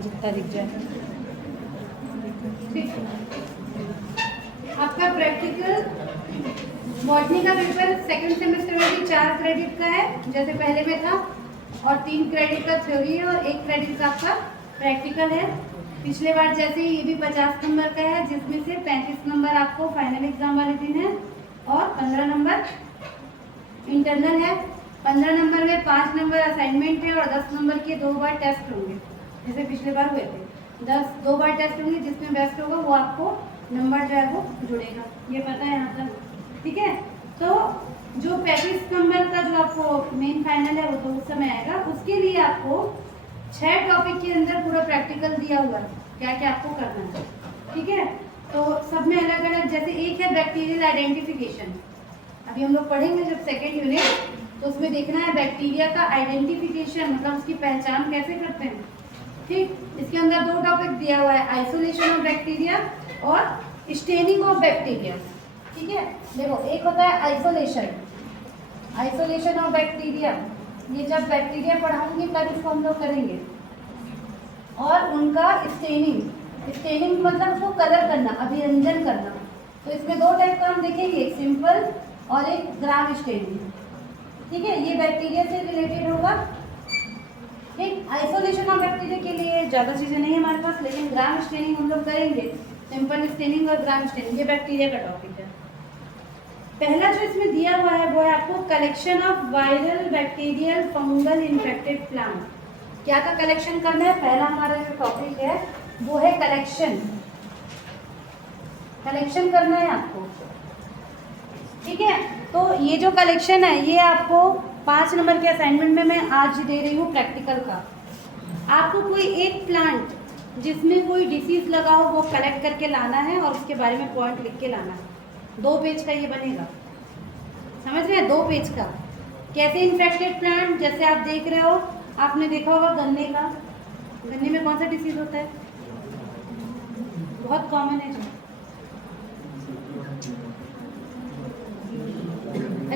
जितना दिख जाए। ठीक, आपका प्रैक्टिकल बॉटनी का पेपर सेकंड सेमेस्टर में भी 4 क्रेडिट का है जैसे पहले में था, और 3 क्रेडिट का थ्योरी है और 1 क्रेडिट का आपका प्रैक्टिकल है। पिछले बार जैसे ही ये भी 50 नंबर का है, जिसमें से 35 नंबर आपको फाइनल एग्जाम वाले दिन है और 15 नंबर इंटरनल है। 15 नंबर में 5 नंबर असाइनमेंट है और 10 नंबर के 2 बार टेस्ट होंगे, जैसे पिछले बार हुए थे। 2 बार टेस्ट होंगे, जिसमें बेस्ट होगा वो आपको नंबर जो है वो जुड़ेगा, ये पता है यहाँ तक। ठीक है, तो जो 35 नंबर का जो आपको मेन फाइनल है वो तो उस समय आएगा। उसके लिए आपको 6 टॉपिक के अंदर पूरा प्रैक्टिकल दिया हुआ है, क्या क्या आपको करना है। ठीक है, तो सब में अलग अलग, जैसे एक है बैक्टीरियल आइडेंटिफिकेशन, अभी हम लोग पढ़ेंगे जब सेकेंड यूनिट, तो उसमें देखना है बैक्टीरिया का आइडेंटिफिकेशन, मतलब उसकी पहचान कैसे करते हैं। ठीक, इसके अंदर 2 टॉपिक दिया हुआ है, आइसोलेशन ऑफ बैक्टीरिया और स्टेनिंग ऑफ बैक्टीरिया। ठीक है, देखो एक होता है आइसोलेशन, आइसोलेशन ऑफ बैक्टीरिया, ये जब बैक्टीरिया पढ़ाऊंगी तब इसको हम लोग करेंगे। और उनका स्टेनिंग, स्टेनिंग मतलब उसको कलर करना, अभिरंजन करना। तो इसमें 2 टाइप का हम देखेंगे, एक सिंपल और एक ग्राम स्टेनिंग। ठीक है, ये बैक्टीरिया से रिलेटेड होगा। ठीक, आइसोलेशन ऑफ बैक्टीरिया के लिए ज़्यादा चीज़ें नहीं है हमारे पास, लेकिन ग्राम स्टेनिंग हम लोग करेंगे। सिंपल स्टेनिंग और ग्राम स्टेनिंग, ये बैक्टीरिया का टॉपिक है। पहला जो इसमें दिया हुआ है वो है आपको collection of viral bacterial fungal infected plant. क्या का कलेक्शन करना है, पहला हमारा जो टॉपिक है वो है कलेक्शन, कलेक्शन करना है आपको। ठीक है, तो ये जो कलेक्शन है ये आपको 5 नंबर के असाइनमेंट में मैं आज दे रही हूँ प्रैक्टिकल का। आपको कोई एक प्लांट जिसमें कोई डिसीज लगा हो वो कलेक्ट करके लाना है और उसके बारे में पॉइंट लिख के लाना है। 2 पेज का ये बनेगा, समझ रहे हैं, 2 पेज का। कैसे इन्फेक्टेड प्लांट, जैसे आप देख रहे हो, आपने देखा होगा गन्ने का, गन्ने में कौन सा डिसीज होता है, बहुत कॉमन है, जो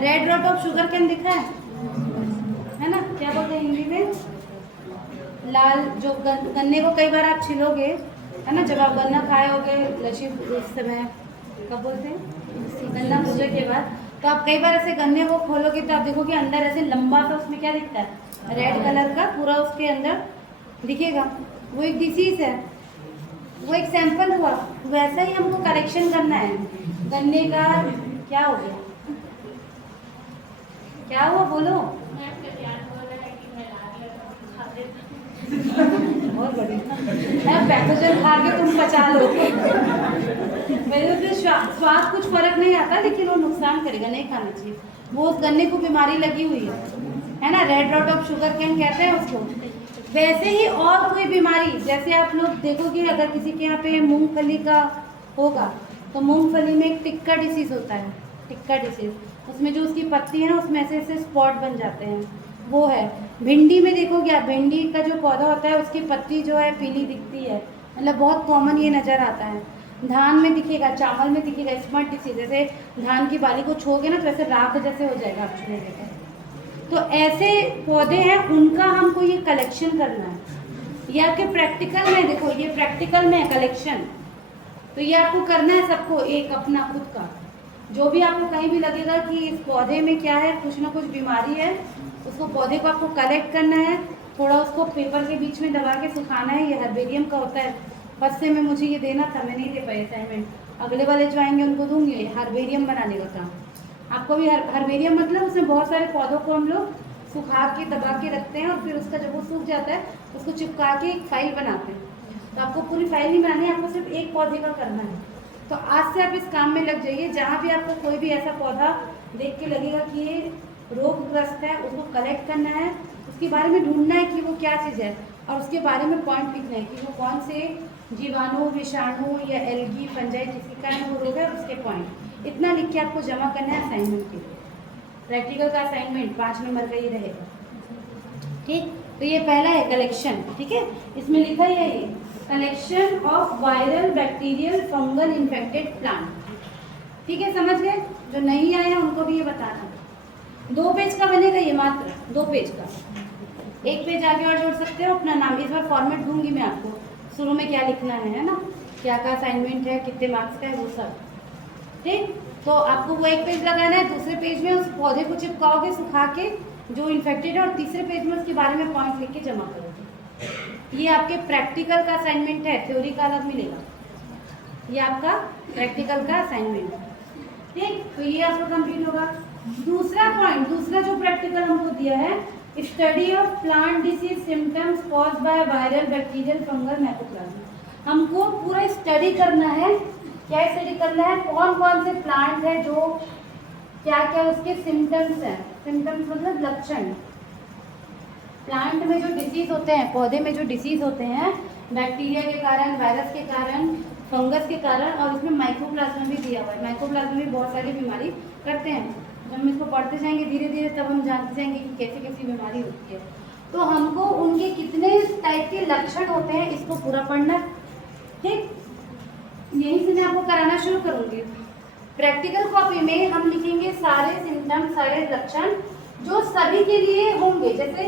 red rot of sugarcane दिखा है ना, क्या बोलते हैं हिंदी में, लाल, जो गन्ने को कई बार आप छिलोगे है ना, जब आप गन्ना खाए होगे लस्सी उस समय, कब बोलते हैं, गन्ना भूजे के बाद, तो आप कई बार ऐसे गन्ने को खोलोगे तो आप देखोगे अंदर ऐसे लंबा सा उसमें क्या दिखता है, रेड कलर का पूरा उसके अंदर दिखेगा, वो एक डिसीज है, वो एक सैंपल हुआ। वैसा ही हमको कलेक्शन करना है गन्ने का। क्या हो गया, क्या हुआ बोलो, बहुत बढ़िया, पैथोजन खा के तुम पचा लो। मेरे तो स्वाद कुछ फर्क नहीं आता, लेकिन वो नुकसान करेगा, नहीं खाना चाहिए। वो उस गन्ने को बीमारी लगी हुई है ना, red rot of sugarcane कहते हैं उसको। वैसे ही और कोई बीमारी, जैसे आप लोग देखोगे अगर किसी के यहाँ पे मूंगफली का होगा तो मूंगफली में एक टिक्का डिसीज होता है, टिक्का डिसीज, उसमें जो उसकी पत्ती है ना उसमें ऐसे ऐसे स्पॉट बन जाते हैं, वो है। भिंडी में देखोगे आप, भिंडी का जो पौधा होता है उसकी पत्ती जो है पीली दिखती है, मतलब बहुत कॉमन ये नज़र आता है। धान में दिखेगा, चावल में दिखेगा, स्मट डिसीज, जैसे धान की बाली को छोगे ना तो ऐसे राख जैसे हो जाएगा आप छुएंगे तो। तो ऐसे पौधे हैं, उनका हमको ये कलेक्शन करना है। ये आपके प्रैक्टिकल में, देखो ये प्रैक्टिकल में है कलेक्शन, तो ये आपको करना है सबको, एक अपना खुद का। जो भी आपको कहीं भी लगेगा कि इस पौधे में क्या है, कुछ ना कुछ बीमारी है, उसको पौधे को आपको कलेक्ट करना है, थोड़ा उसको पेपर के बीच में दबा के सुखाना है। ये हर्बेरियम का होता है, फर्स्ट से में मुझे ये देना था, मैं नहीं दे पाई असाइनमेंट, अगले वाले जो आएंगे उनको दूंगी हर्बेरियम बनाने का काम। आपको भी हर्बेरियम मतलब उसमें बहुत सारे पौधों को हम लोग सुखा के दबा के रखते हैं और फिर उसका जब वो सूख जाता है उसको चिपका के एक फाइल बनाते हैं। तो आपको पूरी फाइल नहीं बनानी है, आपको सिर्फ एक पौधे का करना है। तो आज से आप इस काम में लग जाइए। जहाँ भी आपको कोई भी ऐसा पौधा देख के लगेगा कि ये रोगग्रस्त है, उसको कलेक्ट करना है, उसके बारे में ढूंढना है कि वो क्या चीज़ है और उसके बारे में पॉइंट लिखना है कि वो कौन से जीवाणु, विषाणु या एल्गी, फंजाई किसी का है वो रोग है, उसके पॉइंट इतना लिख के आपको जमा करना है असाइनमेंट के लिए। प्रैक्टिकल का असाइनमेंट 5 नंबर का ये रहेगा। ठीक, तो ये पहला है कलेक्शन। ठीक है, इसमें लिखा ही है ये collection of viral bacterial fungal infected plant. ठीक है, समझ गए? जो नहीं आया उनको भी ये बताना। 2 पेज का बनेगा ये, मात्र 2 पेज का। एक पेज आगे और जोड़ सकते हो अपना नाम। इस बार फॉर्मेट दूंगी मैं आपको, शुरू में क्या लिखना है ना, क्या का असाइनमेंट है, कितने मार्क्स का है, वो सब। ठीक, तो आपको वो एक पेज लगाना है, दूसरे पेज में उस पौधे को चिपकाओगे सुखा के जो इन्फेक्टेड है, और तीसरे पेज में उसके बारे में पॉइंट लिख के जमा करोगे। ये आपके प्रैक्टिकल का असाइनमेंट है, थ्योरी का अलग मिलेगा। ये आपका प्रैक्टिकल का असाइनमेंट है। ठीक, तो ये आपका कंप्लीट होगा। दूसरा पॉइंट, दूसरा जो प्रैक्टिकल हमको दिया है, study of plant disease symptoms caused by viral, bacterial, fungal, mycoplasma. हमको पूरा स्टडी करना है। क्या स्टडी करना है? कौन कौन से प्लांट है जो क्या क्या उसके सिम्टम्स हैं। सिम्टम्स मतलब लक्षण। प्लांट में जो डिसीज होते हैं, पौधे में जो डिसीज होते हैं, बैक्टीरिया के कारण, वायरस के कारण, फंगस के कारण, और इसमें माइकोप्लाज्मा भी दिया हुआ है। माइकोप्लाज्मा भी बहुत सारी बीमारी करते हैं। जब हम इसको पढ़ते जाएंगे धीरे धीरे तब हम जानते जाएंगे कि कैसे कैसी बीमारी होती है। तो हमको उनके कितने टाइप के लक्षण होते हैं इसको पूरा पढ़ना। ठीक, यहीं से मैं आपको कराना शुरू करूँगी। प्रैक्टिकल कॉपी में हम लिखेंगे सारे सिम्टम, सारे लक्षण जो सभी के लिए होंगे। जैसे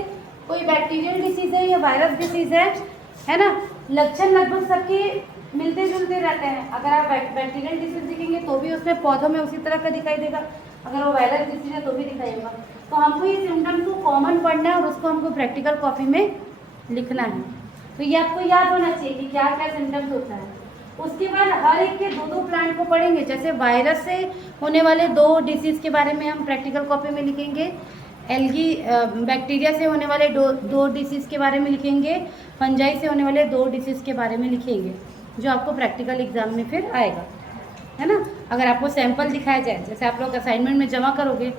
कोई बैक्टीरियल डिसीज है या वायरस डिसीज है ना, लक्षण लगभग सबके मिलते जुलते रहते हैं। अगर आप बैक्टीरियल डिसीज लिखेंगे तो भी उसमें पौधों में उसी तरह का दिखाई देगा, अगर वो वायरस डिसीज है तो भी दिखाई देगा। तो हमको ये सिम्टम्स को कॉमन पढ़ना है और उसको हमको प्रैक्टिकल कॉपी में लिखना है। तो ये आपको याद होना चाहिए कि क्या क्या सिम्टम्स होता है। उसके बाद हर एक के दो दो प्लांट को पढ़ेंगे। जैसे वायरस से होने वाले 2 डिसीज़ के बारे में हम प्रैक्टिकल कॉपी में लिखेंगे, एल्गी बैक्टीरिया से होने वाले दो डिसीज़ के बारे में लिखेंगे, फंजाई से होने वाले 2 डिसीज़ के बारे में लिखेंगे, जो आपको प्रैक्टिकल एग्जाम में फिर आएगा, है ना। अगर आपको सैंपल दिखाया जाए, जैसे आप लोग असाइनमेंट में जमा करोगे,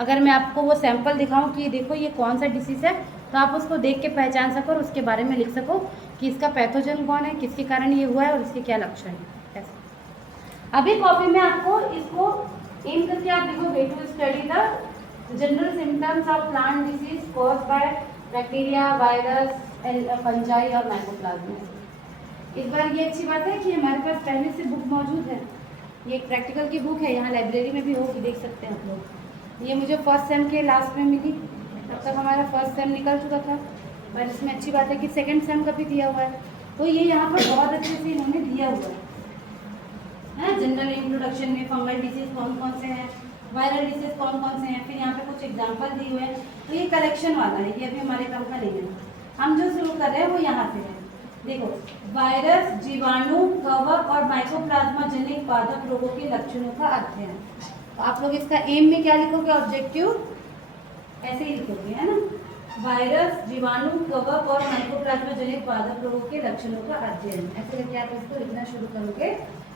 अगर मैं आपको वो सैंपल दिखाऊं कि देखो ये कौन सा डिसीज़ है, तो आप उसको देख के पहचान सको और उसके बारे में लिख सको कि इसका पैथोजन कौन है, किसके कारण ये हुआ है और इसके क्या लक्षण है। ऐसे अभी कॉपी में आपको इसको एम करके आप लिखोगे to study the general symptoms of plant disease caused by bacteria, virus, fungi और माइकोप्लाज्मा। इस बार ये अच्छी बात है कि हमारे पास पहले से बुक मौजूद है। ये एक प्रैक्टिकल की बुक है, यहाँ लाइब्रेरी में भी होगी, देख सकते हैं आप लोग। ये मुझे फर्स्ट सेम के लास्ट में मिली, तब तक हमारा फर्स्ट सेम निकल चुका था। पर इसमें अच्छी बात है कि सेकंड सेम का भी दिया हुआ है। तो ये यहाँ पर बहुत अच्छे से इन्होंने दिया हुआ है। जनरल इंट्रोडक्शन में फंगल डिसीज कौन कौन से हैं, वायरल डिसीज कौन कौन से हैं, फिर यहाँ पे कुछ एग्जाम्पल दिए हुए हैं। तो ये कलेक्शन वाला है, ये अभी हमारे काम का नहीं है। हम जो शुरू कर रहे हैं वो यहाँ से है। देखो, वायरस, जीवाणु, कवक और माइकोप्लाज्मा जनित पादप रोगों के लक्षणों का अध्ययन। तो आप लोग इसका एम में क्या लिखोगे, ऑब्जेक्टिव ऐसे ही लिखोगे, है ना। वायरस, जीवाणु, कवक और माइकोप्लाज्मा जनित पादप रोगों के लक्षणों का अध्ययन, ऐसे करके आप इसको लिखना शुरू करोगे।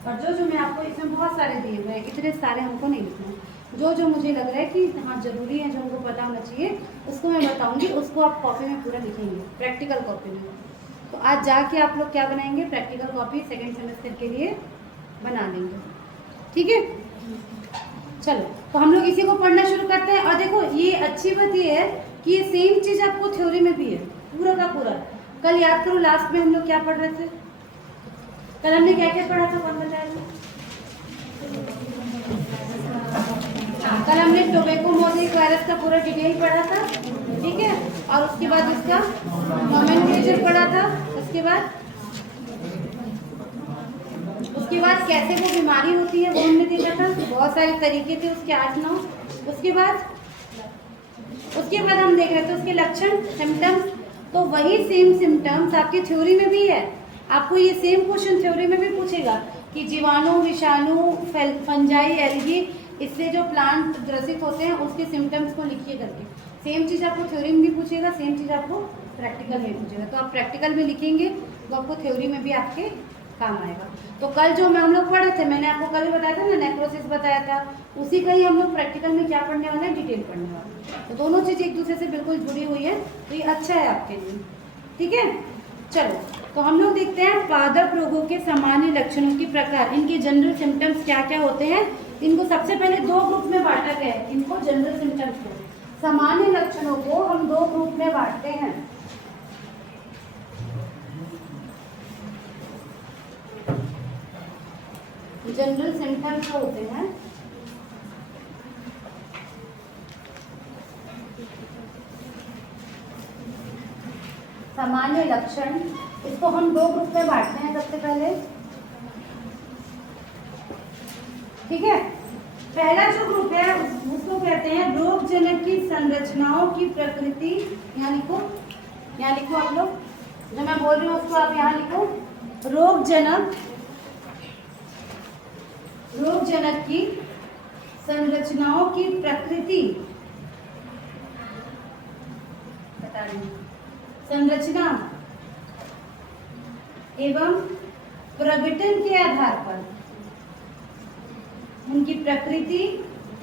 और जो मैं आपको इसमें बहुत सारे दिए हुए हैं, इतने सारे हमको नहीं लिखना, जो मुझे लग रहा है कि हाँ जरूरी है, जो हमको पता होना चाहिए, उसको मैं बताऊंगी, उसको आप कॉपी में पूरा लिखेंगे, प्रैक्टिकल कॉपी में। तो आज जाके आप लोग क्या बनाएंगे, प्रैक्टिकल कॉपी सेकेंड सेमेस्टर के लिए बना लेंगे, ठीक है। चलो, तो हम लोग इसी को पढ़ना शुरू करते हैं। और देखो, ये अच्छी बात ये है कि ये सेम चीज़ आपको थ्योरी में भी है, पूरा का पूरा। कल याद करो, लास्ट में हम लोग क्या पढ़ रहे थे, कल हमने क्या क्या पढ़ा था, कौन बताया? कल हमने टोबैको मोज़ेक वायरस का पूरा डिटेल पढ़ा था, ठीक है। और उसके बाद उसका नोमेनक्लेचर पढ़ा था। उसके बाद कैसे वो बीमारी होती है वो हमने देखा था, बहुत सारे तरीके थे उसके 8-9। उसके बाद हम देख रहे थे उसके लक्षण, सिम्टम्स। तो वही सेम सिम्टम्स आपकी थ्योरी में भी है। आपको ये सेम क्वेश्चन थ्योरी में भी पूछेगा कि जीवाणु, विषाणु, फंजाई, एल्गी, इससे जो प्लांट ग्रसित होते हैं उसके सिम्टम्स को लिखिए करके। सेम चीज़ आपको थ्योरी में भी पूछेगा, सेम चीज़ आपको प्रैक्टिकल में पूछेगा। तो आप प्रैक्टिकल में लिखेंगे तो आपको थ्योरी में भी आपके काम आएगा। तो कल जो हम लोग पढ़े थे, मैंने आपको कल बताया था ना, नेक्रोसिस बताया था, उसी का ही हम लोग प्रैक्टिकल में क्या पढ़ने वाले हैं, डिटेल पढ़ने वाले हैं। तो दोनों चीज़ एक दूसरे से बिल्कुल जुड़ी हुई है, तो ये अच्छा है आपके लिए, ठीक है। चलो, तो हम लोग देखते हैं पादप रोगों के सामान्य लक्षणों की प्रकार, इनके जनरल सिम्टम्स क्या क्या होते हैं। इनको सबसे पहले 2 ग्रुप में बांटा गया है। इनको जनरल सिम्टम्स को, सामान्य लक्षणों को हम 2 ग्रुप में बांटते हैं। जनरल सिम्टम्स होते हैं सामान्य लक्षण, इसको हम दो ग्रुप में बांटते हैं सबसे पहले। ठीक है, पहला जो ग्रुप है उसको कहते हैं रोगजनक की संरचनाओं की प्रकृति। यहाँ लिखो आप लोग, जो मैं बोल रही हूँ उसको आप यहाँ लिखो। रोगजनक की संरचनाओं की प्रकृति, बता रही हूँ, संरचना एवं प्रगटन के आधार पर उनकी प्रकृति,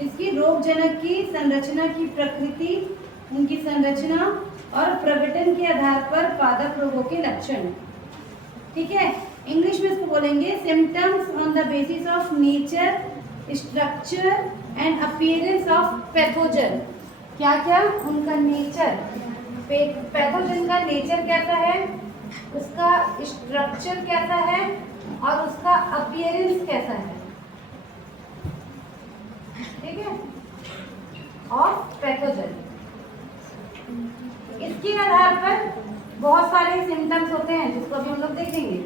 इसकी रोगजनक की संरचना की प्रकृति, उनकी संरचना और प्रगटन के आधार पर पादप रोगों के लक्षण। ठीक है, इंग्लिश में इसको बोलेंगे symptoms on the basis of nature, structure and appearance of pathogen. क्या क्या? उनका नेचर, पैथोजन का नेचर कैसा है, उसका स्ट्रक्चर कैसा है और उसका अपीयरेंस कैसा है। ठीक है, और पैथोजन, इसके आधार पर बहुत सारे सिम्टम्स होते हैं जिसको अभी हम लोग देखेंगे।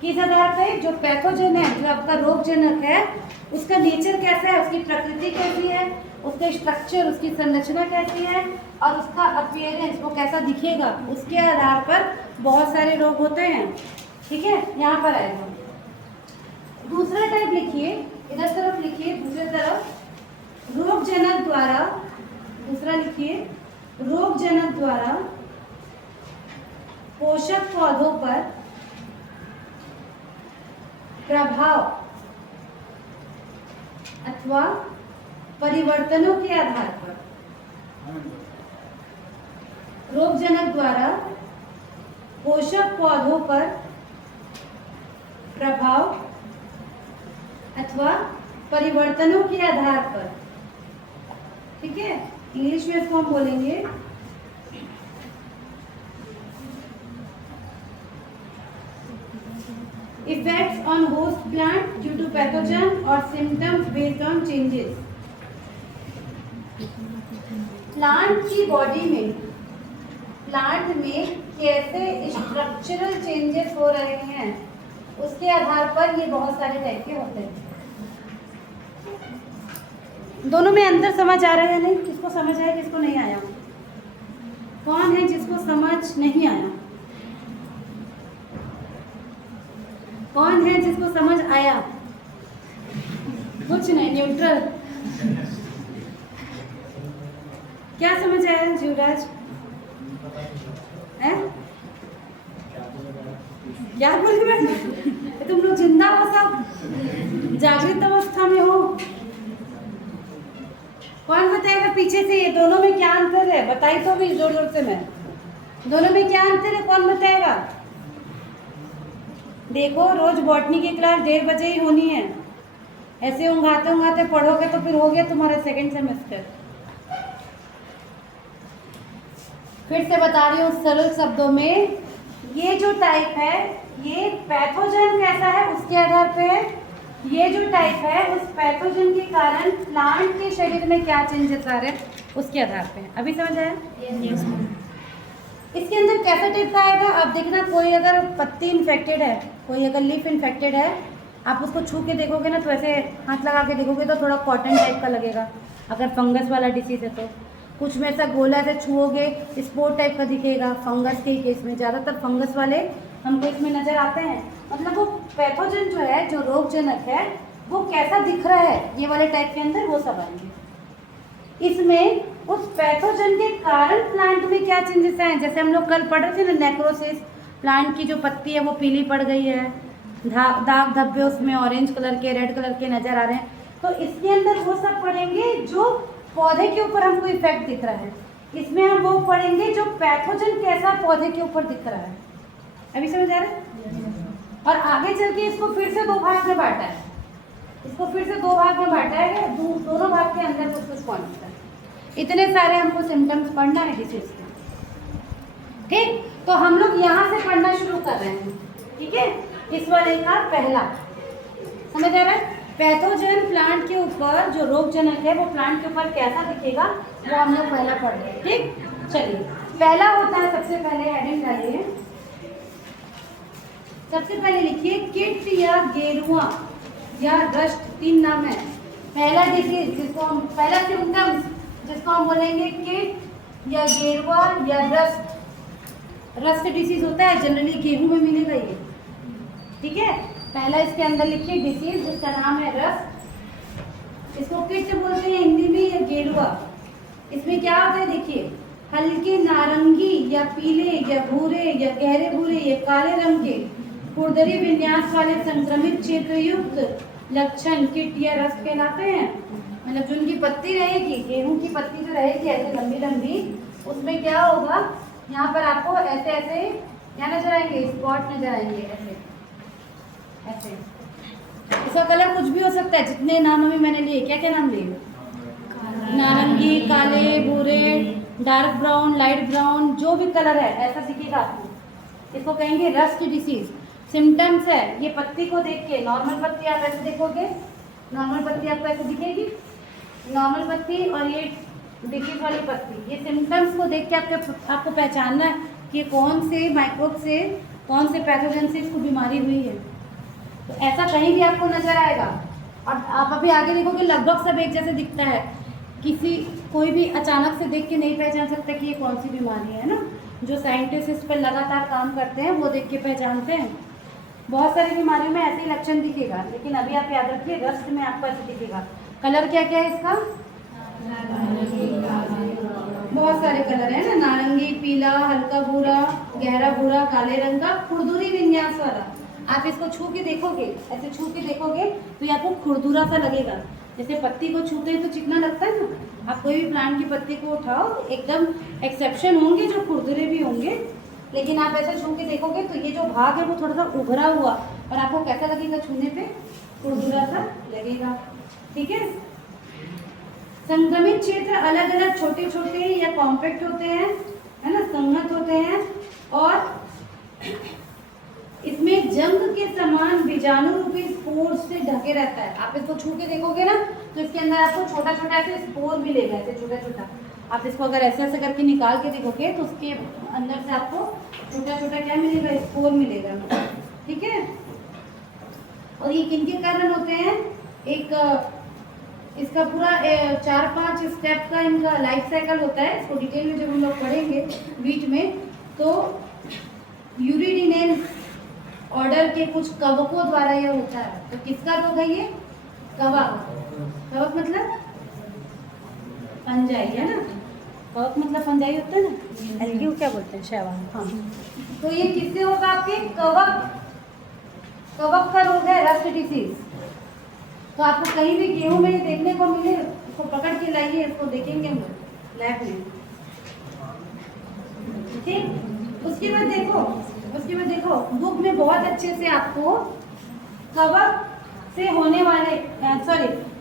किस आधार पे? जो पैथोजन है, जो आपका रोगजनक है, उसका नेचर कैसा है, उसकी प्रकृति कैसी है, उसका स्ट्रक्चर, उसकी संरचना कैसी है और उसका अपीयरेंस, वो कैसा दिखेगा, उसके आधार पर बहुत सारे रोग होते हैं। ठीक है, यहाँ पर आएगा। दूसरा टाइप लिखिए, इधर तरफ लिखिए, दूसरी तरफ। रोगजनक द्वारा, दूसरा लिखिए, रोगजनक द्वारा पोषक पौधों पर प्रभाव अथवा परिवर्तनों के आधार पर, रोगजनक द्वारा पोषक पौधों पर प्रभाव अथवा परिवर्तनों के आधार पर। ठीक है, इंग्लिश में इसको हम बोलेंगे effects on host plant due to pathogen और symptoms based on changes. Plant की बॉडी में, प्लांट में कैसे स्ट्रक्चरल चेंजेस हो रहे हैं, उसके आधार पर ये बहुत सारे टाइप के होते हैं। दोनों में अंतर समझ आ रहा है नहीं? किसको समझ आया, किसको नहीं आया? कौन है जिसको समझ नहीं आया? कौन है जिसको समझ आया? कुछ नहीं, न्यूट्रल। क्या समझ आया जीवराज? है क्या बोल रहे? तुम लोग जिंदा हो, सब जागृत अवस्था में हो। कौन बताएगा पीछे से ये दोनों में क्या अंतर है? बताई तो भी जोर जोर से मैं, दोनों में क्या अंतर है, कौन बताएगा? देखो, रोज बॉटनी की क्लास 1:30 बजे ही होनी है। ऐसे उंगाते उंगाते पढ़ोगे तो फिर हो गया तुम्हारा सेकंड सेमेस्टर। फिर से बता रही हूँ सरल शब्दों में, ये जो टाइप है, ये पैथोजन कैसा है उसके आधार पे है। ये जो टाइप है उस पैथोजन के कारण प्लांट के शरीर में क्या चेंजेस आ रहे हैं उसके आधार पे है। अभी समझ आया? yes. इसके अंदर कैसा टाइप का आएगा? आप देखना, कोई अगर पत्ती इन्फेक्टेड है, कोई अगर लीफ इन्फेक्टेड है, आप उसको छू के देखोगे ना, तो ऐसे हाथ लगा के देखोगे तो थोड़ा कॉटन टाइप का लगेगा। अगर फंगस वाला डिसीज है तो कुछ में ऐसा गोला से छुओगे स्पोर्ट टाइप का दिखेगा। फंगस के केस में ज़्यादातर फंगस वाले हमको इसमें नज़र आते हैं। मतलब वो पैथोजन जो है, जो रोगजनक है, वो कैसा दिख रहा है, ये वाले टाइप के अंदर वो सब आएंगे। इसमें उस पैथोजन के कारण प्लांट में क्या चेंजेस आए, जैसे हम लोग कल पढ़ रहे थे ना, नेक्रोसिस, प्लांट की जो पत्ती है वो पीली पड़ गई है, दाग धब्बे उसमें ऑरेंज कलर के, रेड कलर के नज़र आ रहे हैं। तो इसके अंदर वो सब पढ़ेंगे जो पौधे के ऊपर हमको इफेक्ट दिख रहा है। इसमें हम वो पढ़ेंगे जो पैथोजन कैसा पौधे के ऊपर दिख रहा है। अभी समझ आ रहा है? और आगे चल के इसको फिर से 2 भाग में बांटा है, इसको फिर से 2 भाग में बांटा है, दोनों भाग के अंदर कुछ कुछ पॉइंट्स है। इतने सारे हमको सिम्टम्स पढ़ना है डिसीज के। ठीक, तो हम लोग यहाँ से पढ़ना शुरू कर रहे हैं। ठीक है, इस वाले का पहला समझ आ रहा है? पैथोजन प्लांट के ऊपर, जो रोगजनक है वो प्लांट के ऊपर कैसा दिखेगा वो हम लोग पहला पढ़ रहे हैं। ठीक, चलिए पहला होता है, सबसे पहले हेडिंग डालिए, सबसे पहले लिखिए किट या गेरुआ या रस्ट, 3 नाम है। पहला डिसीज जिसको हम, पहला सिम्टम्स जिसको हम बोलेंगे किट या गेरुआ या रस्ट। रस्ट डिसीज होता है जनरली गेहूं में मिलेगा ये, ठीक है। पहला इसके अंदर लिखिए डिसीज जिसका नाम है रस्ट। इसको किट बोलते हैं हिंदी में या गेरुआ। इसमें क्या होता है देखिए, हल्के नारंगी या पीले या भूरे या गहरे भूरे या काले रंग के खुरदरी विन्यास वाले संक्रमित क्षेत्र युक्त लक्षण किट या रस्ट कहलाते हैं। मतलब जो उनकी पत्ती रहेगी, गेहूं की पत्ती जो रहेगी ऐसे लंबी लंबी, उसमें क्या होगा, यहाँ पर आपको ऐसे ऐसे क्या नजर आएंगे, स्पॉट नजर आएंगे, ऐसे ऐसे। इसका कलर कुछ भी हो सकता है, जितने नाम अभी मैंने लिए, क्या क्या नाम लिए, नारंगी, काले, भूरे, डार्क ब्राउन, लाइट ब्राउन, जो भी कलर है ऐसा दिखेगा आपको, इसको कहेंगे रस्ट डिसीज। सिम्टम्स है, ये पत्ती को देख के, नॉर्मल पत्ती आप ऐसे देखोगे, नॉर्मल पत्ती आपको ऐसे दिखेगी, नॉर्मल पत्ती, और ये डिसीज वाली पत्ती, ये सिम्टम्स को देख के आपको पहचानना है कि कौन से माइक्रोब से, कौन से पैथोजन से इसको बीमारी हुई है। तो ऐसा कहीं भी आपको नजर आएगा। और आप अभी आगे देखोगे लगभग सब एक जैसे दिखता है, कोई भी अचानक से देख के नहीं पहचान सकता कि ये कौन सी बीमारी है ना। जो साइंटिस्ट इस पर लगातार काम करते हैं वो देख के पहचानते हैं। बहुत सारी बीमारियों में ऐसे ही लक्षण दिखेगा, लेकिन अभी आप याद रखिए रस्ट में आपको ऐसे दिखेगा। कलर क्या क्या है इसका, बहुत सारे कलर है ना, नारंगी, पीला, हल्का भूरा, गहरा भूरा, काले रंग का, खुरदुरी विन्यास वाला। आप इसको छू के देखोगे, ऐसे छू के देखोगे तो ये आपको खुरदुरा सा लगेगा। जैसे पत्ती को छूते हैं तो चिकना लगता है ना, आप कोई भी प्लांट की पत्ती को उठाओ, एकदम एक्सेप्शन होंगे जो खुरदुरे भी होंगे, लेकिन आप ऐसे छू के देखोगे तो ये जो भाग है वो थोड़ा सा उभरा हुआ, और आपको कैसा लगेगा छूने पे, खुरदुरा सा लगेगा, ठीक है। संक्रमित क्षेत्र अलग अलग छोटे छोटे या कॉम्पैक्ट होते हैं, है ना, संगत होते हैं, और इसमें जंग के समान बीजाणु रूपी स्पोर से ढके रहता है। आप इसको छू के देखोगे ना तो इसके अंदर आपको छोटा छोटा ऐसे स्पोर मिलेगा, ऐसे छोटा छोटा। आप इसको अगर ऐसे ऐसे करके निकाल के देखोगे तो उसके अंदर से आपको छोटा छोटा क्या मिलेगा, स्पोर मिलेगा, ठीक है। और ये किन के कारण होते हैं, एक इसका पूरा 4-5 स्टेप का इनका लाइफ साइकिल होता है। इसको डिटेल में जब हम लोग पढ़ेंगे बीच में, तो यूरिडिनेल ऑर्डर के कुछ कवकों द्वारा यह होता है। तो किसका रोग है ये, कवक। कवक मतलब फंजाई, है ना, कवक मतलब फंजाई होता है ना, एल्गी क्या बोलते हैं, शैवाल। हाँ, तो ये किससे होगा, आपके कवक, कवक का रोग है रस्ट डिसीज। तो आपको कहीं भी गेहूं में देखने को मिले, इसको पकड़ के लाइए, इसको देखेंगे हम लैब में, ठीक। उसके बाद देखो बुक में बहुत अच्छे से आपको कवक से होने वाले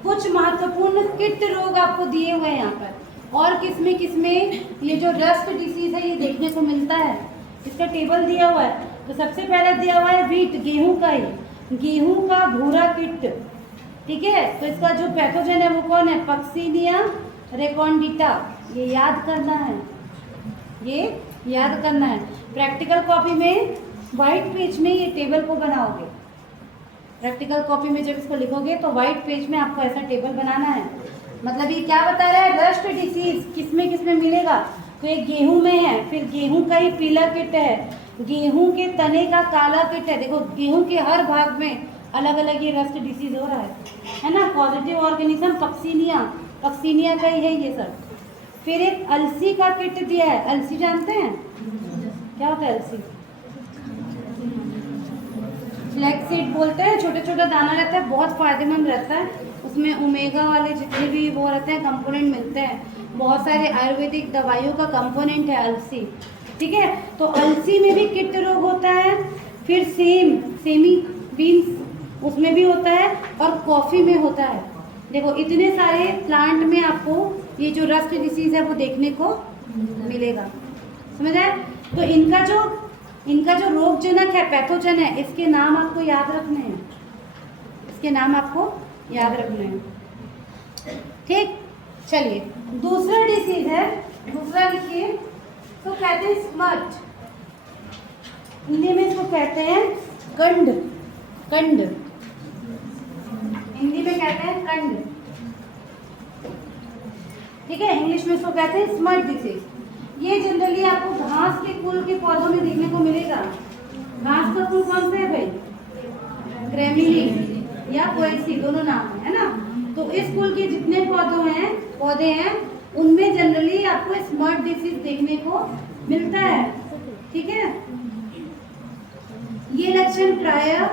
कुछ महत्वपूर्ण कीट रोग आपको दिए हुए हैं यहाँ पर, और किसमें ये जो रस्ट डिसीज है ये देखने को मिलता है। इसका टेबल दिया हुआ है। तो सबसे पहले दिया हुआ है व्हीट, गेहूं का ही, गेहूं का भूरा कीट, ठीक है। तो इसका जो पैथोजन है वो कौन है, पक्सीनिया रेकॉन्डिटा। ये याद करना है, ये याद करना है। प्रैक्टिकल कॉपी में वाइट पेज में ये टेबल को बनाओगे, प्रैक्टिकल कॉपी में जब इसको लिखोगे तो वाइट पेज में आपको ऐसा टेबल बनाना है। मतलब ये क्या बता रहा है, रस्ट डिसीज किसमें मिलेगा, तो एक गेहूं में है, फिर गेहूं का ही पीला कीट है, गेहूं के तने का काला कीट है। देखो गेहूं के हर भाग में अलग अलग ये रस्ट डिसीज हो रहा है ना। पॉजिटिव ऑर्गेनिज्म पक्सीनिया का ही है ये सब। फिर एक अलसी का किट दिया है। अलसी जानते हैं क्या होता है अलसी, फ्लैक्स सीड बोलते हैं, छोटे छोटा दाना रहता है, बहुत फायदेमंद रहता है। उसमें ओमेगा वाले जितने भी वो रहते हैं कंपोनेंट मिलते हैं, बहुत सारे आयुर्वेदिक दवाइयों का कंपोनेंट है अलसी, ठीक है। तो अलसी में भी किट रोग होता है। फिर सेमी बीन्स उसमें भी होता है, और कॉफ़ी में होता है। देखो इतने सारे प्लांट में आपको ये जो रस्ट डिसीज है वो देखने को मिलेगा, समझ आए। तो इनका जो रोगजनक है, पैथोजन है, इसके नाम आपको याद रखने हैं, इसके नाम आपको याद रखने हैं, ठीक। चलिए दूसरा डिसीज है, दूसरा लिखिए इसको कहते हैं स्मट, हिंदी में इसको कहते हैं कंड, कंड, हिंदी में कहते हैं कंड, ठीक है। इंग्लिश में इसको कहते हैं स्मट डिसीज। ये जनरली आपको घास के कुल के पौधों में देखने को मिलेगा। घास का कुल कौन सा है भाई? ग्रेमिनी या पोएसी, दोनों नाम है ना। तो इस कुल के जितने पौधे हैं उनमें जनरली आपको स्मट डिसीज देखने को मिलता है, ठीक है। ये लक्षण प्रायः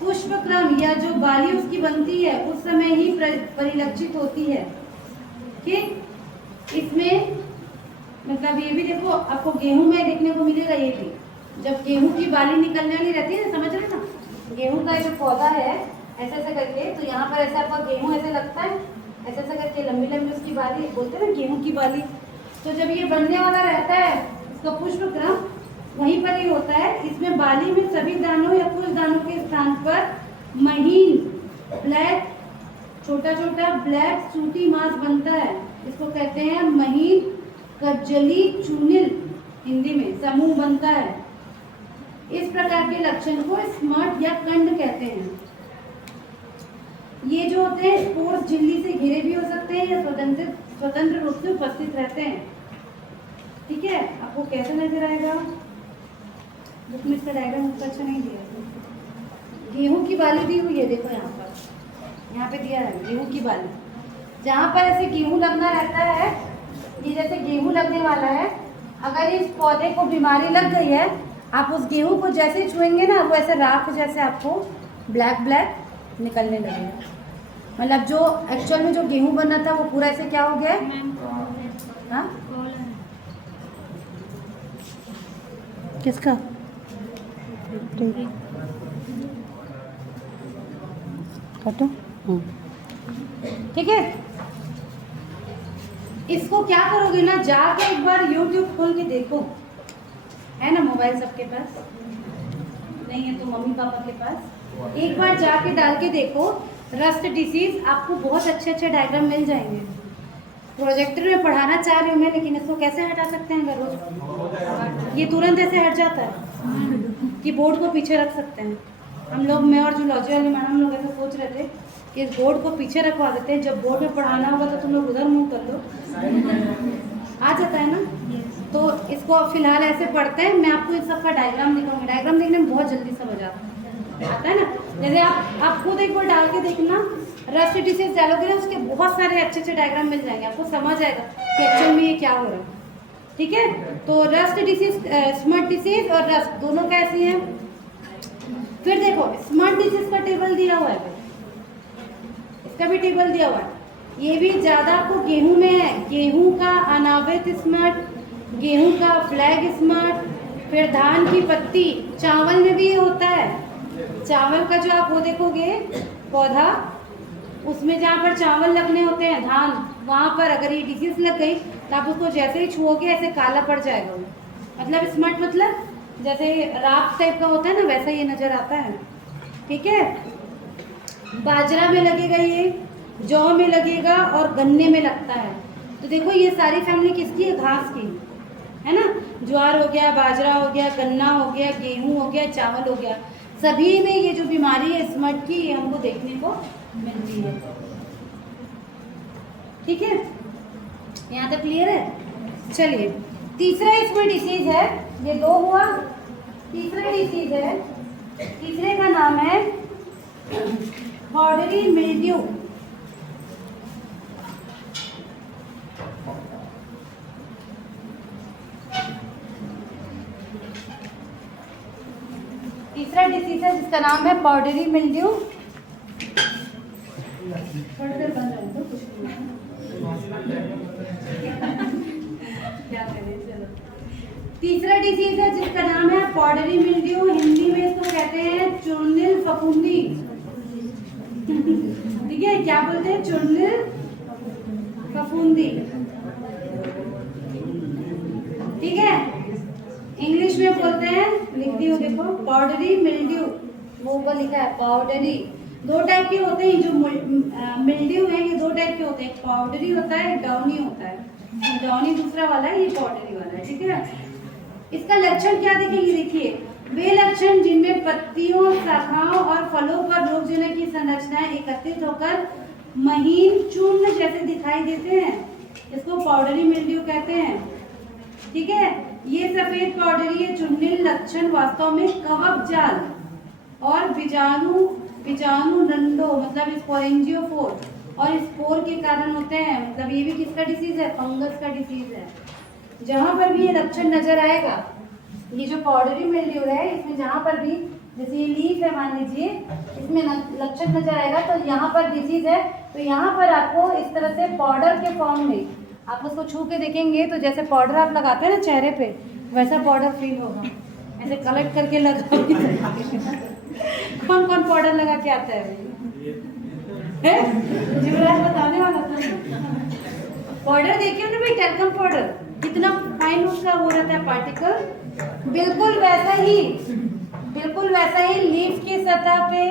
पुष्पक्रम या जो बाली उसकी बनती है उस समय ही परिलक्षित होती है, ठीक। इसमें मतलब ये भी देखो आपको गेहूं में देखने को मिलेगा। ये भी जब गेहूं की बाली निकलने वाली रहती है ना, समझ रहे ना, गेहूं का जो पौधा है ऐसे ऐसे करके, तो यहाँ पर ऐसे आपका गेहूं ऐसे लगता है, ऐसे ऐसे करके लंबी लंबी उसकी बाली, बोलते हैं ना गेहूं की बाली। तो जब ये बनने वाला रहता है इसका पुष्पक्रम वहीं पर ही होता है। इसमें बाली में सभी दानों या कुछ दानों के स्थान पर महीन ब्लैक, छोटा छोटा ब्लैक सूती मांस बनता है। इसको कहते हैं महीन कज्जली चूनिल, हिंदी में समूह बनता है। इस प्रकार के लक्षण को स्मट या कंड कहते हैं। ये जो होते हैं स्पोर्स झिल्ली से घिरे भी हो सकते हैं या स्वतंत्र रूप से उपस्थित रहते हैं, ठीक है। आपको कैसे नजर आएगा? बुक में इसका डायग्राम ऊपर अच्छा नहीं दिया। गेहूं की बाली दी हुई है, देखो यहाँ पे दिया है गेहूं की बाली। जहाँ पर ऐसे गेहूं लगना रहता है, ये जैसे गेहूं लगने वाला है, अगर इस पौधे को बीमारी लग गई है, आप उस गेहूं को जैसे छुएंगे ना, वो ऐसे राख जैसे आपको ब्लैक ब्लैक निकलने लगेगा। मतलब जो एक्चुअल में जो गेहूं बनना था वो पूरा ऐसे क्या हो गया? हाँ, किसका? काटो, ठीक है। इसको क्या करोगे ना, जाके एक बार YouTube खोल के देखो, है ना मोबाइल सबके पास? नहीं है तो मम्मी पापा के पास एक बार जाके डाल के देखो रस्ट डिसीज, आपको बहुत अच्छे अच्छे डायग्राम मिल जाएंगे। प्रोजेक्टर में पढ़ाना चाह रही हूँ मैं, लेकिन इसको कैसे हटा सकते हैं रोज? ये तुरंत ऐसे हट जाता है कि बोर्ड को पीछे रख सकते हैं हम लोग। मैं और जूलॉजी वाली मैडम लोग ऐसे सोच रहे थे कि इस बोर्ड को पीछे रखवा देते हैं, जब बोर्ड में पढ़ाना होगा तो तुम लोग उधर मुंह कर लो, आ जाता है ना। तो इसको फिलहाल ऐसे पढ़ते हैं, मैं आपको इन सब का डायग्राम दिखाऊंगी। डायग्राम देखने में बहुत जल्दी समझ आता है ना। जैसे आप खुद एक बार डाल के देखना, रस्ट डिसीज डालोगे ना, उसके बहुत सारे अच्छे अच्छे डायग्राम मिल जाएंगे, आपको समझ आएगा कि एक्चुअल में ये क्या हो रहा है, ठीक है। तो रस्ट डिसीज, स्मट डिसीज और रस्ट दोनों कैसी हैं? फिर देखो स्मट डिसीज का टेबल दिया हुआ है, इसका भी टेबल दिया हुआ है। ये भी ज़्यादा आपको गेहूं में है, गेहूं का अनावृत स्मट, गेहूं का फ्लैग स्मट, फिर धान की पत्ती, चावल में भी ये होता है। चावल का जो आप वो देखोगे पौधा, उसमें जहाँ पर चावल लगने होते हैं धान, वहाँ पर अगर ये डिसीज लग गई तो आप उसको जैसे ही छुओगे ऐसे काला पड़ जाएगा वो। मतलब स्मट मतलब जैसे राख टाइप का होता है ना, वैसा ये नज़र आता है, ठीक है। बाजरा में लगेगा, ये जौ में लगेगा और गन्ने में लगता है। तो देखो ये सारी फैमिली किसकी है? घास की, है ना। ज्वार हो गया, बाजरा हो गया, गन्ना हो गया, गेहूं हो गया, चावल हो गया, सभी में ये जो बीमारी है स्मट की, ये हमको देखने को मिलती है, ठीक है। यहाँ तक क्लियर है? चलिए तीसरा इसमें डिसीज है, ये दो हुआ, तीसरा डिसीज है, तीसरे का नाम है powdery mildew। तीसरा डिसीज है जिसका नाम है powdery mildew। पढ़कर बन रहे तो कुछ क्या करें, चलो। तीसरा डिसीज है जिसका नाम है powdery mildew, हिंदी में इसको कहते हैं चूर्णिल फफूंदी, ठीक है। क्या बोलते हैं? चूर्णिल फफूंदी, ठीक है। इंग्लिश में बोलते हैं, लिख दी हो देखो, powdery mildew, वो ऊपर लिखा है powdery। दो टाइप के होते हैं जो मिल्ड्यू है, ये दो टाइप के होते हैं, पाउडरी होता है, डाउनी होता है। डाउनी दूसरा वाला है, ये पाउडरी वाला है, ठीक है। इसका लक्षण क्या दिखेगी, देखिए वे लक्षण जिनमें पत्तियों, शाखाओं और फलों पर रोगजनक की संरचनाएं एकत्रित होकर महीन चूर्ण जैसे दिखाई देते हैं, इसको पाउडरी मिल्ड्यू कहते हैं। ठीक है, ये सफेद पाउडरी चूर्णिल लक्षण वास्तव में कवक जाल और बीजाणु नंडो मतलब स्पोरेंजियोफोर और स्पोर के कारण होते हैं। मतलब ये भी किसका डिसीज है, फंगस का डिसीज है। जहां पर भी ये लक्षण नजर आएगा, ये जो पाउडरी मिल्ड्यू है इसमें जहां पर भी, जैसे ये लीफ है मान लीजिए, इसमें लक्षण नजर आएगा तो यहाँ पर डिसीज है, तो यहाँ पर आपको इस तरह से पाउडर के फॉर्म में आप उसको छू के देखेंगे तो जैसे पाउडर आप लगाते हैं ना चेहरे पे, वैसा पाउडर फील होगा, ऐसे कलेक्ट करके लगाओगे। कौन कौन पाउडर लगा के आता है युवराज बताने वाला था। पाउडर देखिए ना भाई, टैल्कम पाउडर कितना फाइन उसका वो रहता है पार्टिकल, बिल्कुल वैसा ही लीफ की सतह पे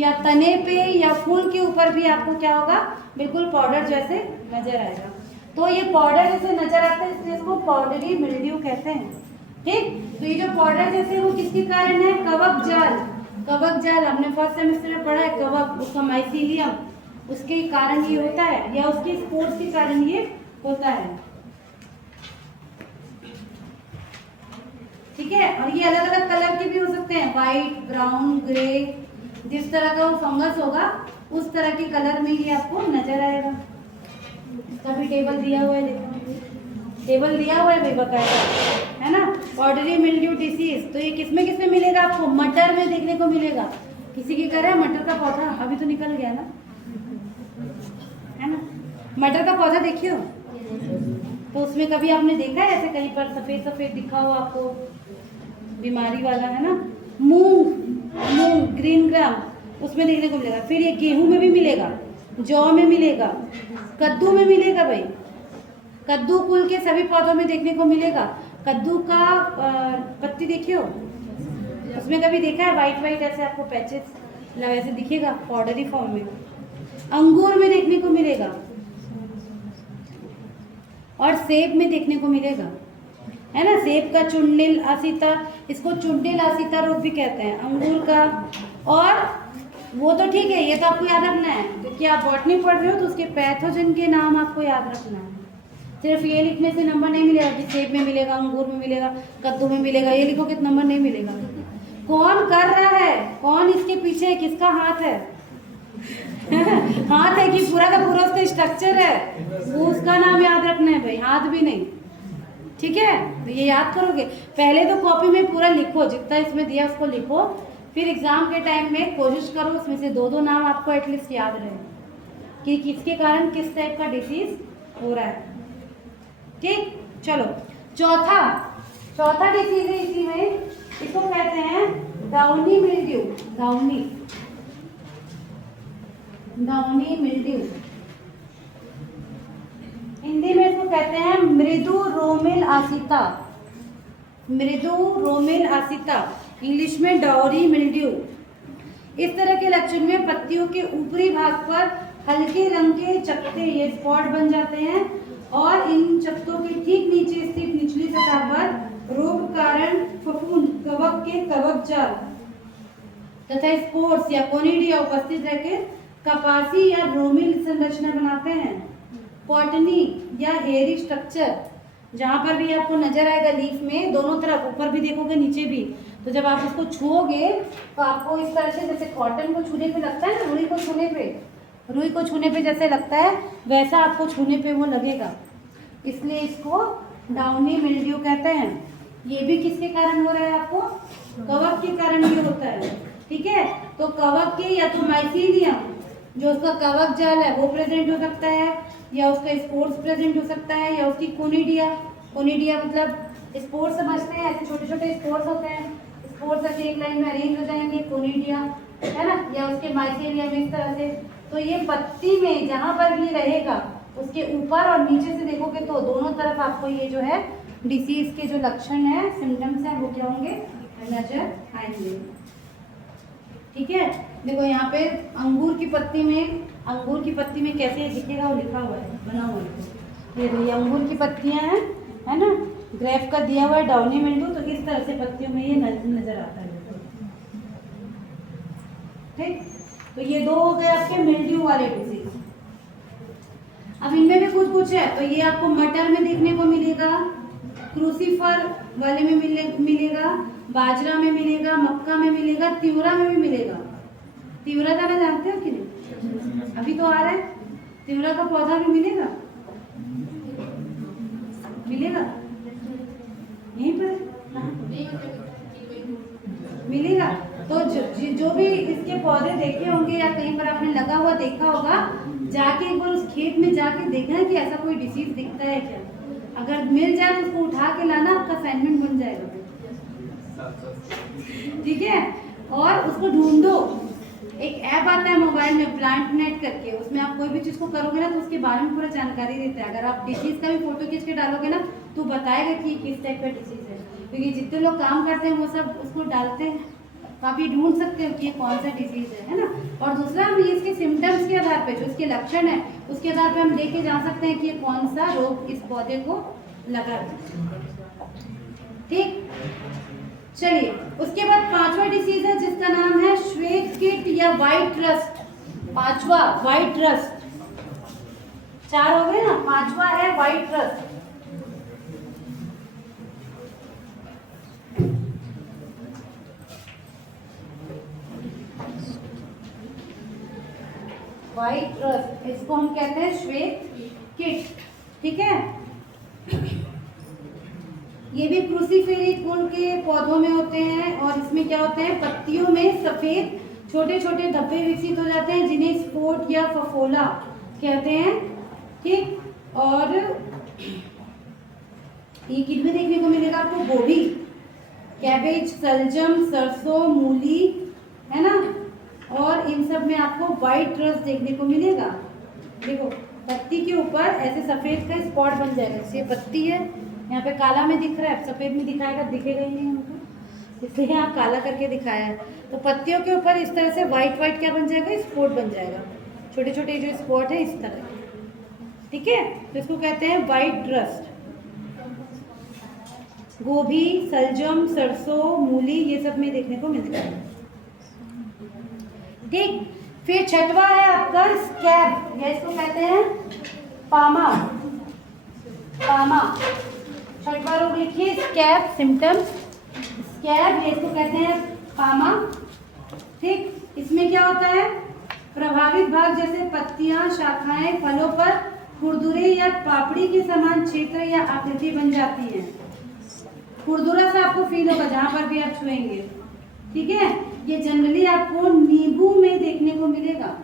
या तने पे या फूल के ऊपर भी आपको क्या होगा, बिल्कुल पाउडर जैसे नजर आएगा। तो ये पाउडर जैसे नजर आता है इसलिए इसको पाउडरी मिल्ड्यू कहते हैं। ठीक, तो ये जो पाउडर जैसे वो किसके कारण है, कवक जाल। कवक जाल हमने फर्स्ट सेमेस्टर में पढ़ा है, कवक उसका माइसीलियम, उसके कारण ये होता है या उसके स्पोर्स के कारण ये होता है। ठीक है, और ये अलग अलग कलर के भी हो सकते हैं, वाइट, ब्राउन, ग्रे, जिस तरह का वो फंगस होगा उस तरह के कलर में ये आपको नजर आएगा। इसका भी टेबल दिया हुआ है, देखो टेबल दिया हुआ है भाई बकायदा, है ना। पाउडरी मिल्ड्यू डिसीज तो ये किसमें किसमें मिलेगा आपको, मटर में देखने को मिलेगा। किसी के घर है मटर का पौधा, अभी तो निकल गया ना, है ना। मटर का पौधा देखियो, तो उसमें कभी आपने देखा है ऐसे कहीं पर सफेद सफेद दिखा हो आपको, बीमारी वाला, है ना। मूंग ग्रीन ग्राम उसमें देखने को मिलेगा। फिर ये गेहूं में भी मिलेगा, जौ में मिलेगा, कद्दू में मिलेगा भाई, कद्दू कुल के सभी पौधों में देखने को मिलेगा। कद्दू का पत्ती देखियो, उसमें कभी देखा है वाइट वाइट ऐसे आपको पैचेस ऐसे दिखेगा पाउडरी फॉर्म में। अंगूर में देखने को मिलेगा और सेब में देखने को मिलेगा, है ना। सेब का चुंडिल आसिता, इसको चुंडिल आसिता रोग भी कहते हैं। अंगूर का, और वो तो ठीक है, ये तो आपको याद रखना है क्योंकि आप बॉटनी पढ़ रहे हो तो उसके पैथोजन के नाम आपको याद रखना है। सिर्फ ये लिखने से नंबर नहीं मिलेगा कि सेब में मिलेगा, अंगूर में मिलेगा, कद्दू में मिलेगा, ये लिखो कि नंबर नहीं मिलेगा। कौन कर रहा है, कौन इसके पीछे है, किसका हाथ है हाथ है कि पूरा का पूरा उसका स्ट्रक्चर है, वो उसका नाम याद रखना है भाई, हाथ भी नहीं। ठीक है, तो ये याद करोगे। पहले तो कॉपी में पूरा लिखो, जितना इसमें दिया उसको लिखो, फिर एग्जाम के टाइम में कोशिश करो उसमें से दो दो नाम आपको एटलीस्ट याद रहे कि किसके कारण किस टाइप का डिसीज हो रहा है। ठीक, चलो चौथा डिसीज है इसी में, इसको कहते हैं downy mildew. Downy mildew Hindi में इसको कहते हैं मृदु रोमिल आसिता। मृदु रोमिल आसिता, इंग्लिश में डाउरी मिल्ड्यू। इस तरह के लक्षण में पत्तियों के ऊपरी भाग पर हल्के रंग के चकत्ते, ये स्पॉट बन जाते हैं, और इन चकत्तों के ठीक नीचे स्थित निचली सतह पर रोग कारण फफूंद, कवक के कवक जाल तथा स्पोर्स या कोनिडिया उपस्थित रहकर कपासी या रोमिल संरचना बनाते हैं। कॉटनी या हेयरी स्ट्रक्चर, जहाँ पर भी आपको नजर आएगा लीफ में, दोनों तरफ, ऊपर भी देखोगे नीचे भी, तो जब आप उसको छुओगे तो आपको इस तरह से, जैसे कॉटन को छूने पे लगता है ना, रुई को छूने पे जैसे लगता है, वैसा आपको छूने पे वो लगेगा, इसलिए इसको डाउनी मिल्ड्यू कहते हैं। ये भी किसके कारण हो रहा है आपको, कवक के कारण ये होता है। ठीक है, तो कवक के या तो माइसीलियम जो उसका कवक जाल है वो प्रेजेंट हो सकता है, या उसका स्पोर्स प्रेजेंट हो सकता है, या उसकी कोनिडिया मतलब स्पोर्स समझते हैं, ऐसे छोटे छोटे स्पोर्स होते हैं, स्पोर्स ऐसे एक लाइन में अरेंज हो जाएंगे, कोनिडिया, है ना, या उसके माइसीलियम इस तरह से। तो ये पत्ती में जहाँ पर भी रहेगा उसके ऊपर और नीचे से देखोगे तो दोनों तरफ आपको ये जो है डिसीज के जो लक्षण है, सिम्टम्स हैं, वो क्या होंगे, नजर आएंगे। ठीक है, देखो यहाँ पे अंगूर की पत्ती में कैसे दिखेगा वो लिखा हुआ है, बना हुआ है। ये अंगूर की पत्तियाँ हैं, है ना, ग्रेप का दिया हुआ है डाउनी मिल्ड्यू, तो इस तरह से पत्तियों में ये नजर आता है। ठीक, तो ये दो हो गए आपके मिल्ड्यू वाले डिजीज। अब इनमें भी कुछ है, तो ये आपको मटर में देखने को मिलेगा, क्रूसीफर वाले में मिलेगा, बाजरा में मिलेगा, मक्का में मिलेगा, तिवरा में भी मिलेगा। तिवरा दाना जानते हो कि नहीं? अभी तो आ रहा है। तिवरा का पौधा भी मिलेगा, मिलेगा यहीं पर मिलेगा। तो जो भी इसके पौधे देखे होंगे या कहीं पर आपने लगा हुआ देखा होगा, जाके एक बार उस खेत में जाके देखना कि ऐसा कोई डिसीज दिखता है क्या। अगर मिल जाए तो उसको उठा के लाना, आपका असाइनमेंट बन जाएगा। ठीक है, और उसको ढूंढो। एक ऐप आता है मोबाइल में, प्लांट नेट करके, उसमें आप कोई भी चीज़ को करोगे ना तो उसके बारे में पूरा जानकारी देता है। अगर आप डिसीज का भी फोटो खींच के डालोगे ना तो बताएगा कि किस टाइप का डिसीज है, क्योंकि जितने लोग काम करते हैं वो सब उसको डालते हैं, तो आप ये ढूंढ सकते हो कि ये कौन सा डिजीज है ना। और दूसरा, हम इसके सिम्टम्स के आधार पे, जो इसके लक्षण है उसके आधार पे हम देख के जान सकते हैं कि ये कौन सा रोग इस पौधे को लगा है। ठीक, चलिए उसके बाद पांचवा डिसीज है जिसका नाम है श्वेत कीट या व्हाइट रस्ट। पांचवा व्हाइट रस्ट, चार हो गए ना, पांचवा है व्हाइट रस्ट। व्हाइट रस्ट, इसको हम कहते हैं श्वेत कीट। ठीक है, ये भी क्रूसीफेरी कुल के पौधों में होते हैं, और इसमें क्या होते हैं, पत्तियों में सफेद छोटे छोटे धब्बे विकसित हो जाते हैं जिन्हें स्पॉट या फफोला कहते हैं। ठीक, और ये कीट में देखने को मिलेगा आपको गोभी, कैबेज, सलजम, सरसों, मूली, है ना, और इन सब में आपको व्हाइट रस्ट देखने को मिलेगा। देखो पत्ती के ऊपर ऐसे सफेद का स्पॉट बन जाएगा, जैसे पत्ती है यहाँ पे काला में दिख रहा है, सफेद में दिखाएगा, दिखेगा ही नहीं हमको, इसलिए यहाँ काला करके दिखाया है। तो पत्तियों के ऊपर इस तरह से व्हाइट व्हाइट क्या बन जाएगा, स्पॉट बन जाएगा, छोटे छोटे जो स्पॉट है इस तरह। ठीक है, तो इसको कहते हैं व्हाइट रस्ट। गोभी, सलजम, सरसों, मूली, ये सब में देखने को मिलता है। ठीक, फिर छठवा है आपका स्कैब, या इसको कहते हैं पामा। पामा छठवा रोग लिखिए, स्कैब सिम्टम्स, स्कैब, ये इसको कहते हैं पामा। ठीक, इसमें क्या होता है, प्रभावित भाग जैसे पत्तियां, शाखाएं, फलों पर खुरदुरे या पापड़ी के समान क्षेत्र या आकृति बन जाती है। खुरदुरा सा आपको फील होगा जहां पर भी आप छुएंगे। ठीक है, ये जनरली आपको नींबू में देखने को मिलेगा,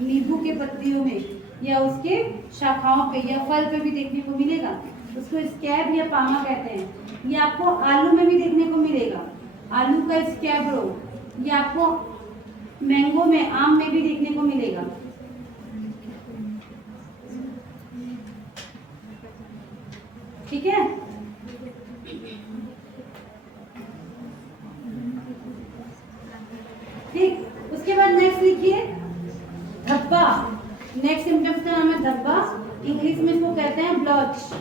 नींबू के पत्तियों में या उसके शाखाओं पे या फल पे भी देखने को मिलेगा। उसको स्कैब या पामा कहते हैं। ये आपको आलू में भी देखने को मिलेगा, आलू का स्कैब रोग। ये आपको मैंगो में, आम में भी देखने को मिलेगा। ठीक है, ठीक, उसके बाद नेक्स्ट लिखिए धब्बा। नेक्स्ट सिम्टम्स का नाम है धब्बा, इंग्लिश में इसको कहते हैं ब्लॉच।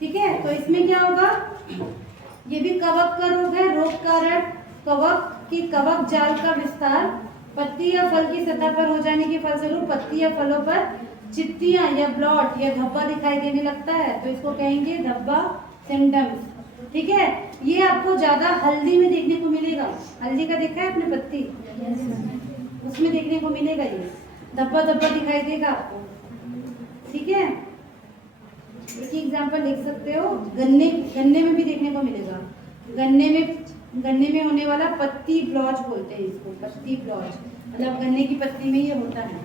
ठीक है, तो इसमें क्या होगा, ये भी कवक का रोग है। रोग कारण कवक की कवक जाल का विस्तार, पत्ती या फल की सतह पर हो जाने के फलस्वरूप पत्ती या फलों पर चित्तियां या ब्लॉट या धब्बा दिखाई देने लगता है, तो इसको कहेंगे धब्बा सिम्टम्स। ठीक है, ये आपको ज्यादा हल्दी में देखने को मिलेगा। हल्दी का देखा है आपने पत्ती, उसमें देखने को मिलेगा, ये धब्बा धब्बा दिखाई देगा आपको। ठीक है, एक एग्जाम्पल लिख सकते हो, गन्ने में भी देखने को मिलेगा। गन्ने में होने वाला पत्ती ब्लॉच बोलते हैं इसको, पत्ती ब्लॉच, मतलब गन्ने की पत्ती में ये होता है।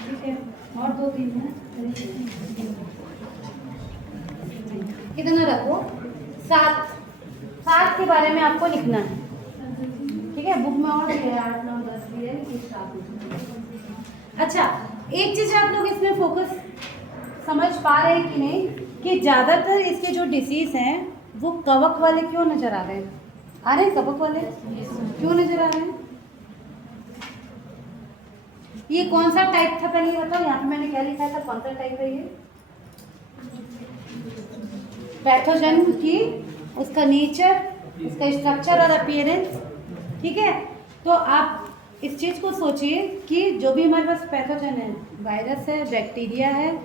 ठीक है, और 2-3 है, कितना रखो, 7 के बारे में आपको लिखना है। ठीक है, बुक में और है 8, 9, 10 भी है, कुछ 7। अच्छा, एक चीज आप लोग इसमें फोकस समझ पा रहे हैं कि नहीं, कि ज़्यादातर इसके जो डिसीज़ हैं वो कवक वाले क्यों नजर आ रहे हैं? आ रहे हैं कवक वाले? क्यों नजर आ रहे हैं? ये कौन सा टाइप था पहले ये बताओ। यहाँ पे मैंने क्या लिखा था, कौन सा टाइप है ये? पैथोजन की उसका नेचर, उसका स्ट्रक्चर और अपीयरेंस। ठीक है, तो आप इस चीज़ को सोचिए कि जो भी हमारे पास पैथोजन है, वायरस है, बैक्टीरिया है,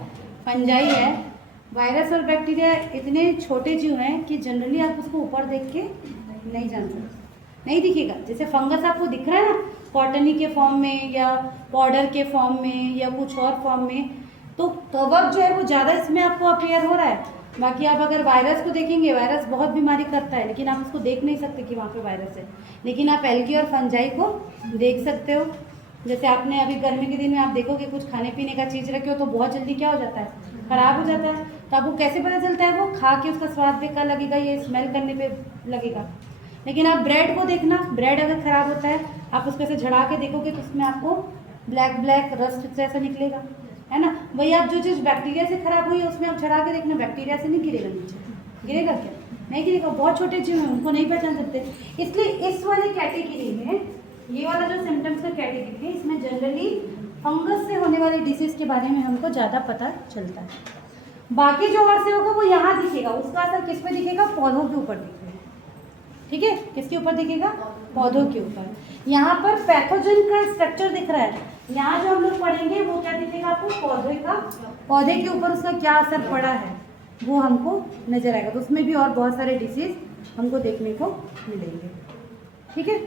फंजाई है। वायरस और बैक्टीरिया इतने छोटे जीव हैं कि जनरली आप उसको ऊपर देख के नहीं जान सकते, नहीं दिखेगा। जैसे फंगस आपको दिख रहा है ना, कॉटनी के फॉर्म में या पाउडर के फॉर्म में या कुछ और फॉर्म में, तो कवक जो है वो ज़्यादा इसमें आपको अपीयर हो रहा है। बाकी आप अगर वायरस को देखेंगे, वायरस बहुत बीमारी करता है, लेकिन आप उसको देख नहीं सकते कि वहाँ पे वायरस है। लेकिन आप एल्गी और फंजाई को देख सकते हो। जैसे आपने अभी गर्मी के दिन में आप देखोगे कुछ खाने पीने का चीज़ रखे हो तो बहुत जल्दी क्या हो जाता है, ख़राब हो जाता है। तो आपको कैसे पता चलता है? वो खा के उसका स्वाद बेकार लगेगा, ये स्मेल करने पर लगेगा। लेकिन आप ब्रेड को देखना, ब्रेड अगर ख़राब होता है, आप उसको ऐसे झड़ा के देखोगे तो उसमें आपको ब्लैक ब्लैक रस्ट जैसा निकलेगा, है ना। वही आप जो चीज़ बैक्टीरिया से ख़राब हुई है उसमें आप झड़ा के देखना, बैक्टीरिया से नहीं गिरेगा नीचे, गिरेगा क्या? नहीं गिरेगा। बहुत छोटे जीव हैं, उनको नहीं पहचान सकते। इसलिए इस वाली कैटेगरी में, ये वाला जो सिम्टम्स का कैटेगरी है, इसमें जनरली फंगस से होने वाली डिसीज़ के बारे में हमको ज़्यादा पता चलता है। बाकी जो और से होगा वो यहाँ दिखेगा, उसका असर किस पे दिखेगा? पौधों के ऊपर दिखेगा। ठीक है, किसके ऊपर दिखेगा? पौधों के ऊपर। यहाँ पर पैथोजन का स्ट्रक्चर दिख रहा है, यहाँ जो हम लोग पढ़ेंगे वो क्या दिखेगा आपको? पौधे का, पौधे के ऊपर उसका क्या असर पड़ा है वो हमको नजर आएगा। तो उसमें भी और बहुत सारे डिसीज हमको देखने को मिलेंगे। ठीक है।